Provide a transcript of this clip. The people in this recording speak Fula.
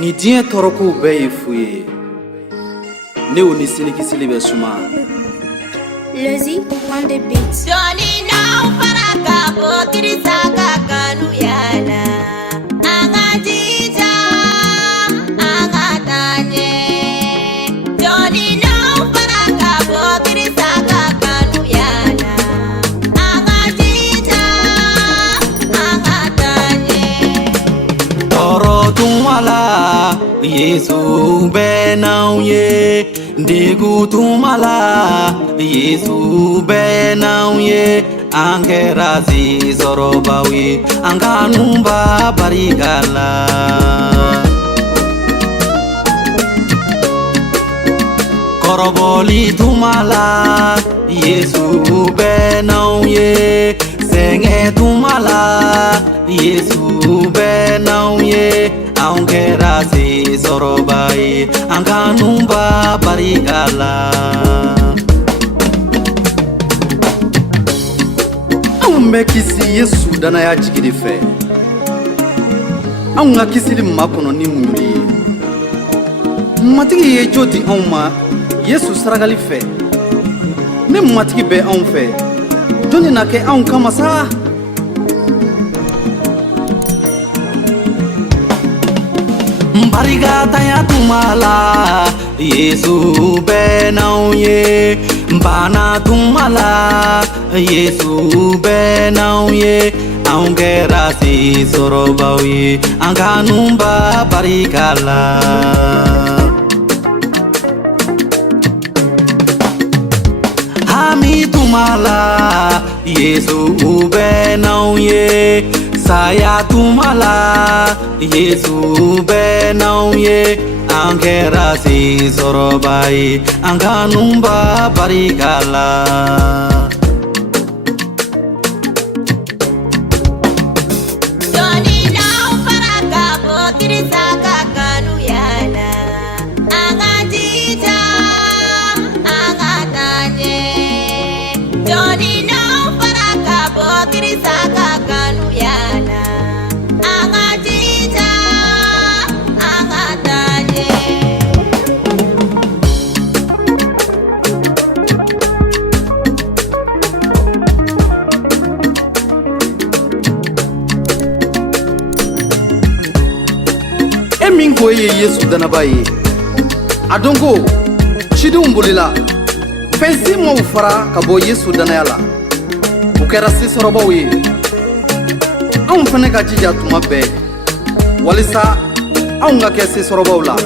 ni diɲɛ tɔɔrɔkow bɛɛ ye fu ye. Ne o ni sinikisili bɛ suma. Lozi on the beat. Joni now faraka bokirisa kakanu yana. Anga jija, anga tanye. Joni now faraka bokirisa kakanu yana. Anga jija, anga tanye. Tɔɔrɔ tumala Yesu bɛ n'anw ye. Degu tumala Yesu bɛ n'anw ye. An kɛra sisɔrɔbaw ye. An kanu b'a barika la. Kɔrɔbɔli tumala Yesu bɛ n'anw ye. Sɛgɛn tumala Yesu bɛ n'anw ye. An kɛra sisɔrɔba ye. An kanu b'a barika la. Anw bɛ kisi Yesu danaya jigi de fɛ. Anw ka kisili makɔnɔ ni mun ye. Matigi ye jo di anw ma Yesu sarakali fɛ. Ne matigi bɛ anw fɛ, jɔnni na kɛ anw kama sa? Barikatanya tumala Yesu bɛ n'anw ye. Bana tumala Yesu bɛ n'anw ye. Anw kɛra sisɔrɔbaw ye. An kanu b'a barika la. Hami tumala Yesu bɛ n'anw ye. Saya tumala Yesu bɛ n'anw ye. An kɛra sisɔrɔba ye. An kanu b'a barika la. Joni now faraka bokirisa kakanu yana. Anga jija, anga tanye. Joni now faraka bokirisa kakanu yana. Anga jija, anga tanye. E min ko ye Yesu danaba ye. A dɔn ko cidenw bolila. Fɛn si m'aw fara ka bɔ Yesu danaya la. O kɛra sisɔrɔbaw ye. Anw fɛnɛ ka jija tuma bɛɛ walisa anw ka kɛ sisɔrɔbaw la.